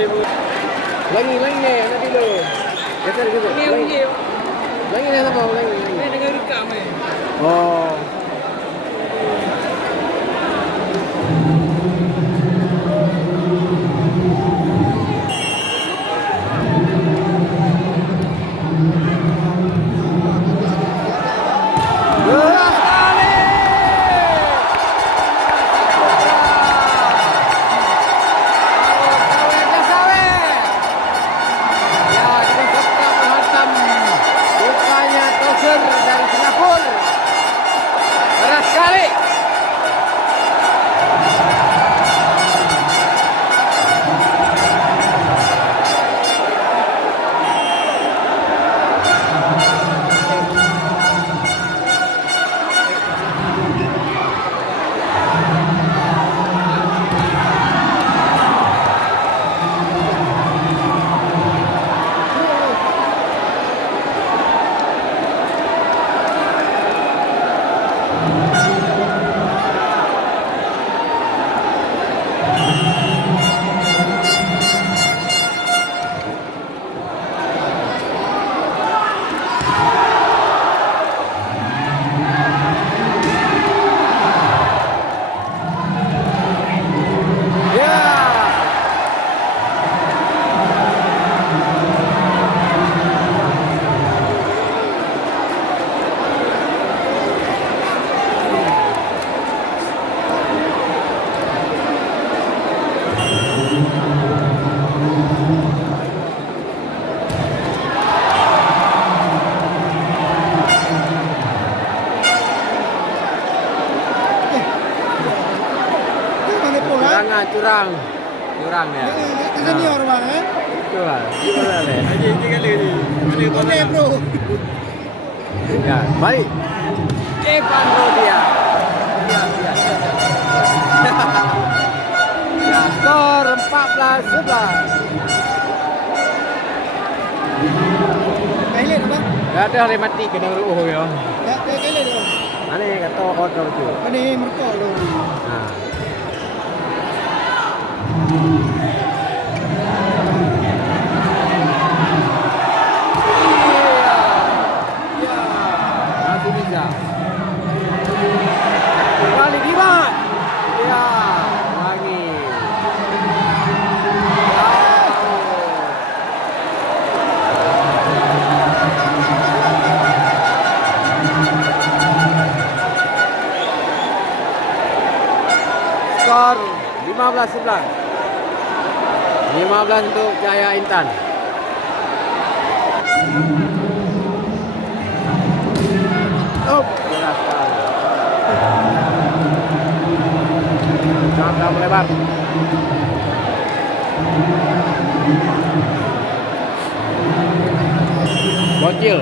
Lagi nanti dulu. Geser. Lagi apa? Lagi. Ini dengan rekam Oh. Gerak sekali. Sawit. Ya, dengan serta menghantam bukanya Toser dari Singapura. Keras sekali. Curang ya. Senior bang Betul lah. Gimana le? Ini kali bro. Ya, baik. Evan Rodia. Ya, skor 14-11. Kailan bang? Gak ada hari mati kena ruh ya. Kailan bang? Mana kata order tu? Ini mereka dong. Nah. Masih bisa. Kembali Dimas. Ya, lagi. Skor 15-11. 15 untuk Jaya Intan. Oh, keras sekali. Sangat melebar. Bocil.